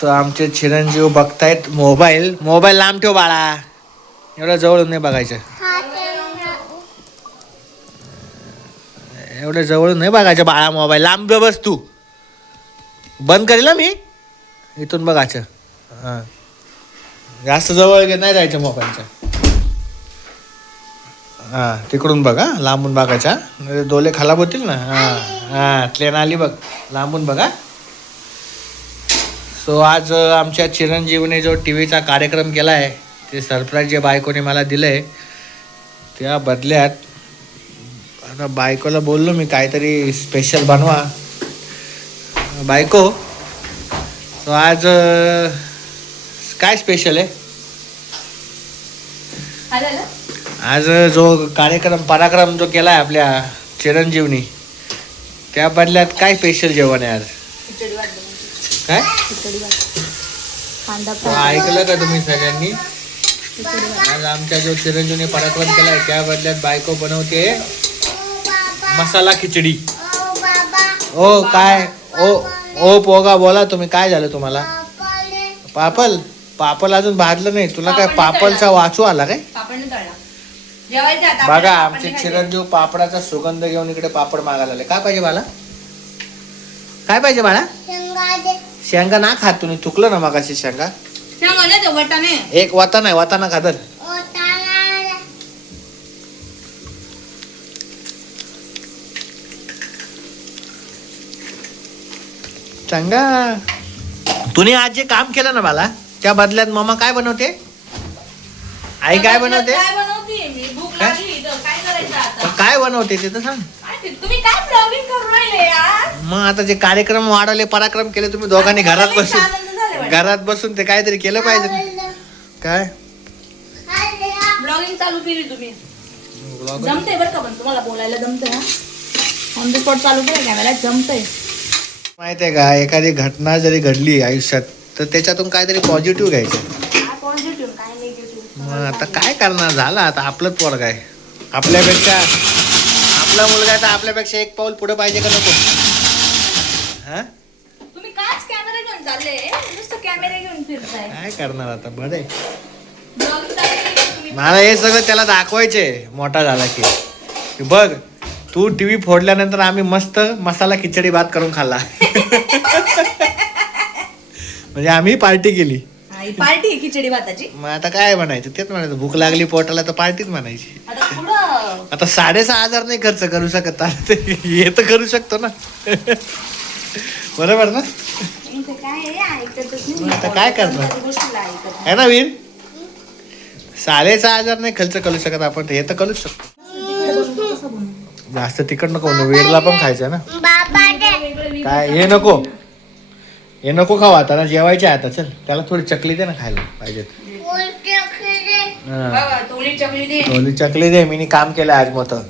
So आमचे चिरंजीव बघतायत मोबाईल. मोबाईल लांब ठेव बाळा, एवढं जवळून नाही बघायचं. एवढं जवळून नाही बघायचं बाळा, मोबाईल लांब बस. तू बंद करेल मी इथून बघायचं. हां, जास्त जवळ नाही जायचं मोबाईलच्या. हां, तिकडून बघा, लांबून बघायचा, डोले खराब होतील ना. हां हां, ट्रेन आली बघ, लांबून बघा. सो आज आमच्या चिरंजीवने जो टी व्हीचा कार्यक्रम केला आहे, ते सरप्राईज जे बायकोने मला दिलं आहे, त्या बदल्यात आता बायकोला बोललो मी काहीतरी स्पेशल बनवा. बायको, सो आज काय स्पेशल आहे? आज जो कार्यक्रम पराक्रम जो केला आहे आपल्या चिरंजीवनी, त्या बदल्यात काय स्पेशल जेवण आहे आज? काय ऐकलं का तुम्ही सगळ्यांनी? आज आमच्या जो चिरंजीवने पराक्रम केला आहे, त्या बदल्यात बायको बनवते मसाला खिचडी. ओ काय ओ पोगा, बोला तुम्ही, काय झालं तुम्हाला? पापल अजून भाजलं नाही तुला? काय पापलचा वाचू आला काय? बघा आमचे चिरंजीव पापडाचा सुगंध घेऊन इकडे पापड मागायला आले. काय पाहिजे बाळा? काय पाहिजे बाळा? शेंगा ना खात तुम्ही, चुकलं ना मगाशी. शेंगा एक वाटाणा आहे, वाटाणा खातर. शेंगा तुम्ही आज जे काम केलं ना बाळा, त्या बदल्यात मम्मा काय बनवते? आई काय बनवते? काय बनवते ते तर सांग. तुम्ही काय ब्लॉगिंग करून राहिले यार? मग आता जे कार्यक्रम वाढवले, पराक्रम केले तुम्ही दोघांनी घरात बसून ते काहीतरी केलं पाहिजे. काय ब्लॉगिंग चालू केली तुम्ही? जमते बरं का, पण तुम्हाला बोलायला जमते ना? ऑन द स्पॉट चालू केलं कॅमेरा, जमतंय. माहिती आहे का, एखादी घटना जरी घडली आयुष्यात तर त्याच्यातून काहीतरी पॉझिटिव्ह घ्यायचं. मग आता काय करणार, झालं आता आपलंच पोरग आहे. आपल्यापेक्षा आपला मुलगा आहे तर आपल्यापेक्षा एक पाऊल पुढे पाहिजे का नको? हा, तुम्ही काच कॅमेरा घेऊन चालले, नुसतं कॅमेरा घेऊन फिरताय. काय करणार आता? बरं आहे, मला हे सगळं त्याला दाखवायचे मोठा झाला की बघ तू टीव्ही फोडल्यानंतर आम्ही मस्त मसाला खिचडी भात करून खाल्ला. म्हणजे आम्ही पार्टी केली. पार्टी खिचडी भाताची. मग आता काय म्हणायचं? तेच म्हणायचं, भूक लागली पोटाला तर पार्टीच म्हणायची. आता 6,500 नाही खर्च करू शकत, हे तर करू शकतो ना. बरोबर ना? आता काय करणार आहे ना वीर? 6,500 नाही खर्च करू शकत आपण, हे तर करूच शकतो. जास्त तिखट नको, वेरला पण खायचं ना. काय हे नको, हे नको खाऊ आता ना, जेवायचे आता. चल त्याला थोडी चकली दे ना खायला पाहिजे. थोडी चकली दे, मी काम केलं आज मोठं.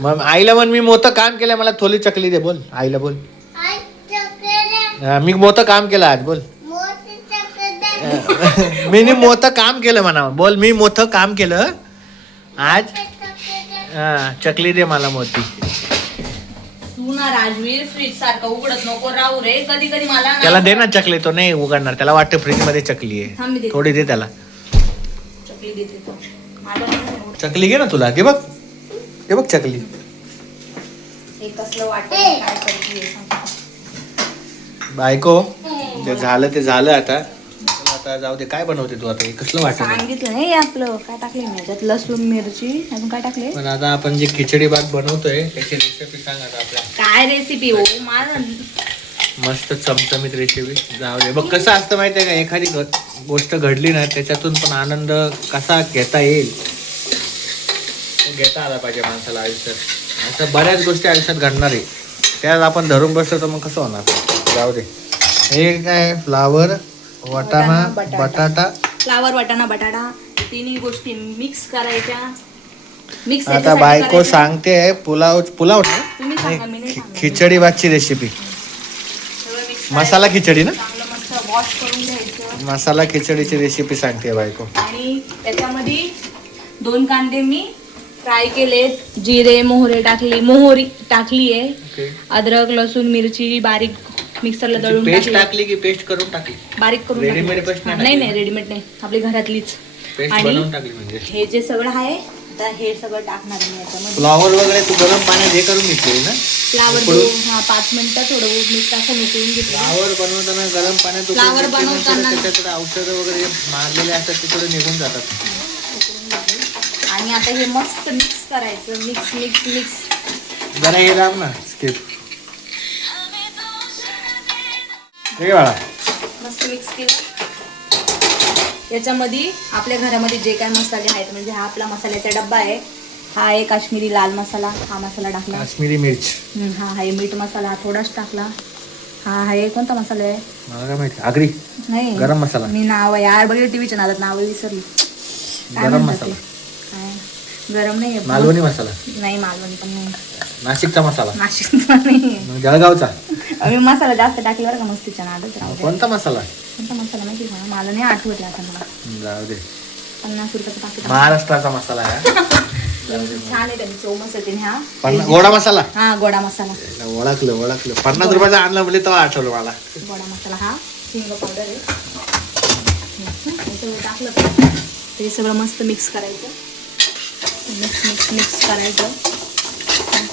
मग आईला म्हण मी मोठं काम केलं, मला थोडी चकली दे. बोल आईला, बोल मी मोठं काम केलं आज. बोल मी मोठं काम केलं म्हणा. बोल मी मोठं काम केलं आज. हा, चकली दे मला मोठी. तू ना राजवीर फ्रीज सारखं उघडत नको राहू रे. कधी कधी मला त्याला दे ना चकली, तो नाही उघडणार. त्याला वाटतं फ्रीज मध्ये चकली आहे, थोडी दे त्याला. चकली देते तो. चकली घे ना तुला. दे बघ, दे बघ चकली. हे कसलं वाटत काय करते बायको, जे झालं ते झालं. आता जाऊ दे. काय बनवते तू आता? हे कसलं वाटत? सांगितलं नाही आपलं काय टाकले मी याच्यात? लसूण, मिरची, अजून काय टाकले? पण आता आपण जे खिचडी भात बनवतोय त्याची रेसिपी सांग आता आपल्याला. काय रेसिपी हो? मस्त चमचमीत रेसिपी. जाऊ दे. बघ कसं असतं माहितीये का, एखादी गोष्ट घडली ना त्याच्यातून पण आनंद कसा घेता येईल तो घेता आला पाहिजे माणसाला आयुष्यात. असं बऱ्याच गोष्टी आयुष्यात घडणार आहे, त्यात आपण धरून बसलो तर मग कसं होणार? जाऊ दे. हे काय, फ्लावर, वाटाणा, बटाटा. फ्लावर, वाटाणा, बटाटा तिन्ही गोष्टी मिक्स करायच्या. मिक्स. आता बायको सांगते पुलाव तुम्ही सांगा, मी नाही सांगणार. खिचडी भातची रेसिपी. मसाला खिचडी ना? मस्त वॉश करून घ्यायचं. मसाला खिचडीची रेसिपी सांगते बायको. आणि त्याच्यामध्ये 2 कांदे मी फ्राय केलेत, जिरे मोहरी टाकली आहे, अद्रक लसूण मिरची बारीक मिक्सरला दळून पेस्ट टाकलं, टाकली की पेस्ट करून टाकली, बारीक करून रेडीमेड टाकलं. पेस्ट नाही नाही टाकली? नाही रेडीमेड नाही, आपली घरातलीच. पेस्ट आणि बनवून टाकली म्हणजे. हे जे सगळं आहे आता हे सगळं टाकणार मी याच्यामध्ये. फ्लॉवर वगैरे तू गरम पाण्यात हे करून घेतली ना? फ्लावर उकळून? 5 मिनिटं थोडं मीठ असं उकळून घेतलं. फ्लावर बनवताना गरम पाण्यात उकळून फ्लावर घेतली ना, बनवताना- थोडं त्याच्यात औषधं वगैरे मारलेले असतात ते थोडे निघून जातात. आणि आता हे मस्त मिक्स करायचं, मिक्स मिक्स मिक्स. जरा हे दाब ना, स्किप. ठीक आहे बाळा. मस्त मिक्स केलं. याच्यामध्ये आपल्या घरामध्ये जे काय मसाले आहेत, म्हणजे हा आपला मसाल्याचा डब्बा आहे, हा आहे काश्मीरी लाल मसाला, हा मसाला टाकला. काश्मीरी मिर्च, हा आहे मीठ मसाला, हा थोडाच टाकला. हा आहे कोणता मसाला आहे मला काय माहिती, आगरी नाही, गरम मसाला. मी नाव यार बघितलं टीव्हीच्या नादात नाव विसरली. काय गरम म्हणतात मसाला. ते? काय? गरम नाही आहे. मालवणी मसाला, नाही मालवणी पण नाही, नाशिकचा मसाला, नाशिकचा नाही. मग जळगावचा. मी मसाला जास्त टाकला बरं का, मस्तीच्या नादात राहू दे. कोणता मसाला? कोणता मसाला माहिती का मला नाही आठवत आता मला. जाऊ दे, 50 रुपयाचं पाकिट. महाराष्ट्राचा मसाला आहे. छान आहे त्याची चव मस्त येते. हा गोडा मसाला. हा गोडा मसाला, ओळखलं 50 रुपयाचा आणला म्हणजे तेव्हा आठवलं मला. गोडा मसाला. हा हिंग पावडर आहे. हे सगळं टाकलं का ते सगळं मस्त मिक्स करायचं. मिक्स मिक्स मिक्स करायचं.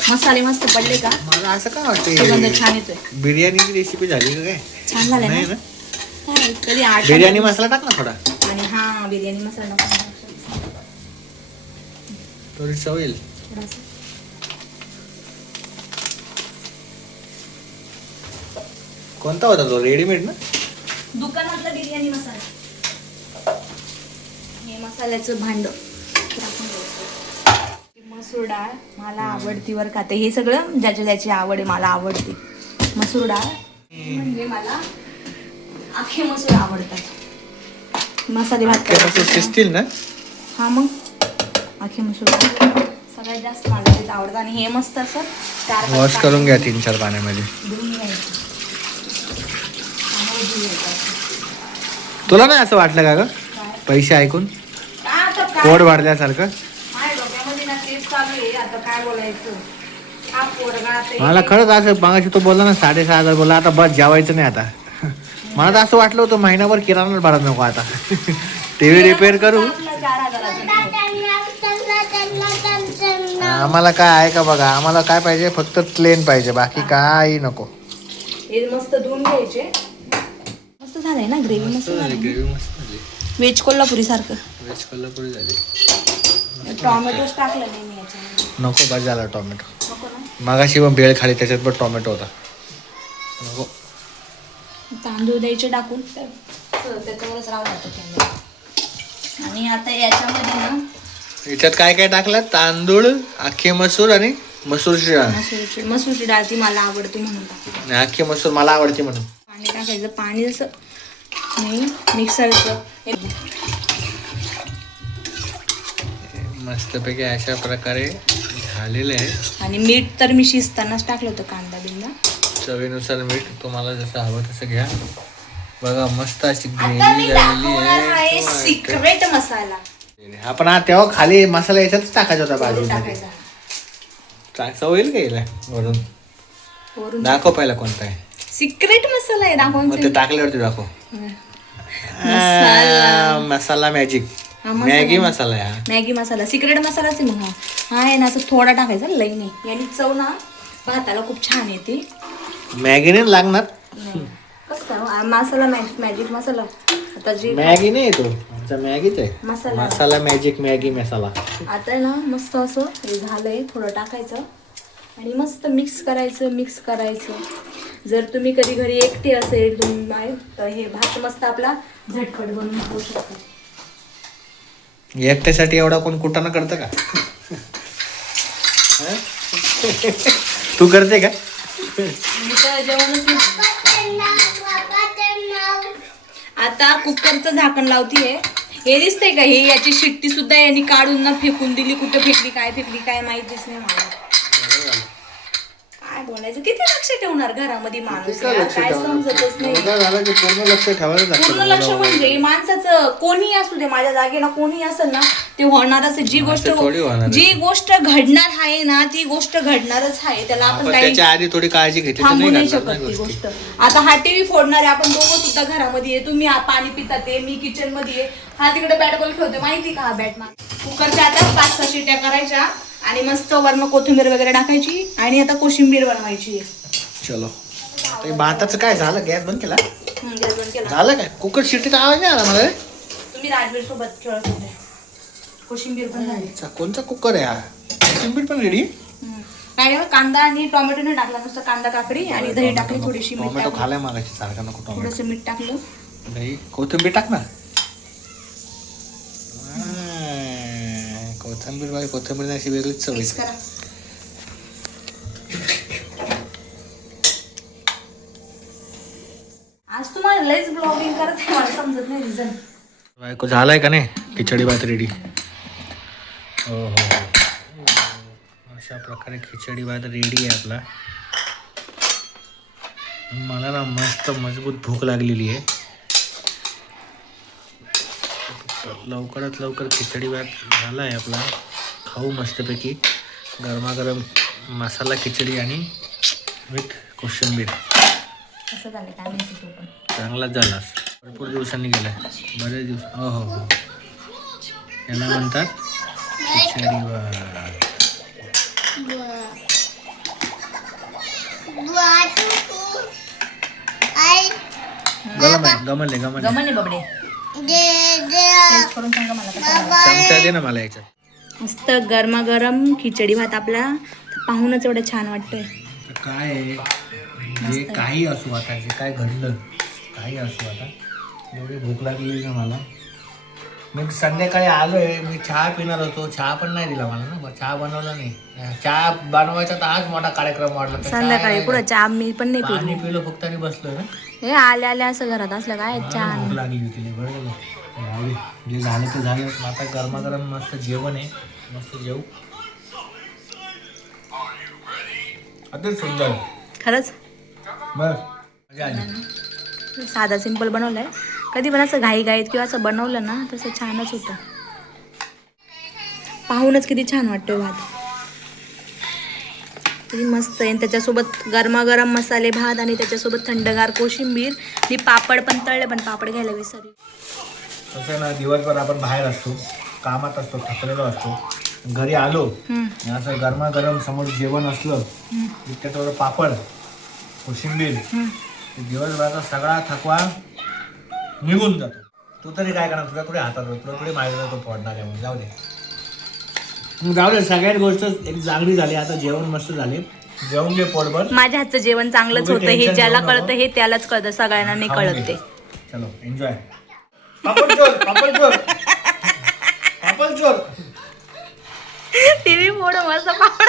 मसाले मस्त पडले का मला असं काय सुगंध वाटतं, छान येतोय. बिर्याणीची रेसिपी झाली का काय? छान झालं नाही ना. ना, काय कधी आठ बिर्याणी मसाला टाक ना थोडा, आणि हा बिर्याणी मसाला नको. थोडी चव येईल. थोडासा. कोणता होता तो, रेडीमेड ना? दुकानातला बिर्याणी मसाला. हे मसाल्याचं भांड. मसूर डाळ मला आवडती वर खाते. हे सगळं ज्याची ज्याची आवड आहे, मला आवडते मसूर डाळ. म्हणजे मला आखे मसूर आवडतात. मसाले भात करायचे. शिजतील ना? हा मग आखे मसूर डाळ सगळ्यात जास्त मला तेच आवडतं. आणि हे मस्त असं 4-5 वॉश करून घ्या 3-4 पाण्यामध्ये. धुवून घ्यायचं. चांगलं धुवून घ्यायचं. तुला नाही असं वाटलं का ग काय? पैसे ऐकून काय आता काय? पोट भरल्यासारखं? माझ्या डोक्यामध्ये ना तेच चालू आहे. आता काय बोलायचं? हा पोरगा आता मला खरंच असं मागाशी तो बोलला ना 6,500 बोलला, आता बस जेवायचं नाही आता. मला तर असं वाटलं होतं महिनाभर किराणा भरत नको आता. टीव्ही रिपेअर करू. आपला 4,000चा आम्हाला काय आहे का बघा, आम्हाला काय पाहिजे, फक्त प्लेन पाहिजे, बाकी काही नको. हे मस्त धुवून घ्यायचे. मस्त झालंय ना ग्रेव्ही. मस्त झाली. व्हेज कोल्हापुरी सारखं. वेज कोल्हापुरी झाली. टोमॅटोच टाकलं नाही मी याच्यामध्ये. नको बस झाला टोमॅटो. नको ना. मागाशी पण बेळ खाली त्याच्यात पण टोमॅटो होता. नको. तांदूळ द्यायचे टाकून त्याच्यावरच राहू जातो कॅमेरा. आणि आता याच्यामध्ये ना याच्यात काय काय टाकलं? तांदूळ, अख्खे मसूर आणि मसूरची डाळ. मसूरची डाळ ती मला आवडते म्हणून टाकते. आणि अख्खे मसूर मला आवडते म्हणून. पाणी टाकायचं. पाणी जसं नाही मिक्सरचं मस्तपैकी अशा प्रकारे झालेलं आहे. आणि मीठ तर मी शिजतानाच टाकलं होतं. कांदा बिंदा चवीनुसार मीठ तुम्हाला जसं हवं तसं घ्या. बघा मस्त अशी ग्रेव्ही झालेली आहे. सिक्रेट मसाला आपण हा तेव्हा खाली मसाला याच्यातच टाकायचा होता बाजूला. टाकायचा. टाकसा होईल का याला वरून? वरून दाखव पहिला कोणता आहे. सिक्रेट मसाला आहे मग दाखवून. ते टाकल्यावरती दाखव. मसाला मॅजिक. हा, मसाला. मॅगी मसाला आहे हा. मॅगी मसाला सिक्रेट मसालाच आहे. मग हा आहे ना असं थोडा टाकायचा, लई नाही. याने चव ना भाताला खूप छान येते. मॅगीने लागणार. कसं काय मसाला मॅजिक मसाला. आता जी मॅगी नाही तो आमचा मॅगीच आहे. मसाला मसाला मॅजिक मॅगी मसाला. आता ना मस्त असं हे झालंय. थोडं टाकायचं आणि मस्त मिक्स करायचं. जर तुम्ही कधी घरी एकटे असेल तुम्ही तर हे भात मस्त आपला झटपट बनवून खाऊ शकता. एकट्यासाठी एवढा कोण कुटाणा करतं का? तू करते का? मी तर जेवणच नाही. आता कुकरचं झाकण लावतीये. हे दिसतंय का, हे याची शिट्टी सुद्धा यांनी काढून ना फेकून दिली. कुठं फेकली काय माहितीच नाही मला. काय बोलायचं. किती लक्ष ठेवणार घरामध्ये माणूस काय यार, लक्ष काय ठेवायचं? समजतच नाही. मुलगा झाला की पूर्ण लक्ष ठेवायला पूर्ण लक्ष म्हणजे माणसाचं कोणी असू दे, माझ्या जागेला कोणी असेल ना ते होणारच आहे. जी गोष्ट थोडी होणार आहे. जी गोष्ट घडणार आहे ना ती गोष्ट घडणारच आहे. त्याला आपण काही त्याच्या आधी थोडी काळजी घेतली तर थांबू नाही घडणार शकत नाही ती गोष्टी. गोष्ट. आता हा टीव्ही फोडणारे आपण दोघं सुद्धा घरामध्ये आहे. तुम्ही पाणी पितात आहे, मी किचन मध्ये आहे, हा तिकडे बॅट बॉल खेळतोय. माहिती का हा बॅट कुकरच्या आता 5-6 शिट्या करायच्या आणि मस्त वरण कोथिंबीर वगैरे टाकायची आणि आता कोशिंबीर बनवायची. चलो ते भाताचं काय झालं? गॅस बंद केला गॅस बंद केला. झालं काय? कुकर शिट्टीचा आवाज नाही आला मला. तुम्ही राजवीर सोबत खेळत होते. कोशिंबीर पण झाली. कोणचा कुकर आहे हा? कोशिंबीर पण रेडी. काय नाही, कांदा आणि टोमॅटो नाही टाकला, नुसतं कांदा काकडी आणि दही टाकली, थोडीशी मीठ टोमॅटो टाकलं, खालाय मागायची सारखा नको टोमॅटो. थोडंसं मीठ टाकलं. दही कोथिंबीर टाक ना. कोथिंबीर बाई कोथिंबीर नाही अशी वेगळीच चव मिक्स आहे. करा. आज तुम्हाला लईच ब्लॉगिंग करत आहे, मला समजत नाही रिझन. बायको झालाय का नाही खिचडी भात रेडी? हो हो हो. अशा प्रकारे खिचडी भात रेडी आहे आपला. मला ना मस्त मजबूत भूक लागलेली आहे. लवकरात लवकर खिचडी भात झाला आहे आपला. खाऊ मस्तपैकी गरमागरम मसाला खिचडी आणि विथ कोशिंबीर. असं झालं काय माहिती तो पण. चांगलाच झाला. भरपूर दिवसांनी गेलाय, बरेच दिवस. हो हो हो. याला म्हणतात खिचडी भात. गमले गमन बबडे. टेस्ट करून सांगा मला कसं झालं. चमचा दे ना मला याच्यात. मस्त गरमागरम खिचडी भात आपला पाहूनच एवढं छान वाटतंय. तर काय आहे, जे काही असो आता, जे काय घडलं काही असो आता, एवढी भूक लागलेली ना मला. मी संध्याकाळी आलोय, मी चहा पिणार होतो, चहा पण नाही दिला मला ना. चहा बनवला नाही. चहा बनवायचा तर आज मोठा कार्यक्रम वाढला. तर चहा संध्याकाळी नाही. पुढं चहा मी पण नाही पाणी पिली. पिलो फक्त आणि बसलोय ना. हे आल्या आल्या असं घरात असलं काय मला चहा. भूक लागली होती लई. बरं झालं. जाऊ दे. जे झालं ते झालं. आता गरमागरम मस्त जेवण आहे, मस्त जेवू. अति सुंदर. खरंच बस मजा आली. साधा सिंपल बनवलंय. कधी पण असं घाईघाईत किंवा असं बनवलं ना तसं छानच होतं. पाहूनच किती छान वाटतोय भात. किती मस्त आहे. आणि त्याच्यासोबत गरमागरम मसाले भात आणि त्याच्यासोबत थंडगार कोशिंबीर. मी पापड पण तळले, पण पापड घ्यायला विसरले. कसं आहे ना, दिवसभर आपण बाहेर असतो, कामात असतो, थकलेलो असतो. घरी आलो आणि असं गरमागरम समोर जेवण असलं की त्याच्यावर पापड कोशिंबीर, दिवसभराचा सगळा थकवा निघून जातो. तू तरी काय करणार? तुला थोडी हातात, तुला थोडी माहिती तो फोडणार आहे. म्हणून जाऊ दे. जाऊ दे. सगळ्यात गोष्ट एक चांगली झाली. आता जेवण मस्त झाले. जेवण घे पोटभर. माझ्या हातचं जेवण चांगलंच होतं. हे ज्याला कळतं हे त्यालाच कळतं, सगळ्यांना नाही कळत ते. चलो एन्जॉय. पापड चोर, पापड चोर, पापड चोर. टीव्ही फोड मस्त पापड.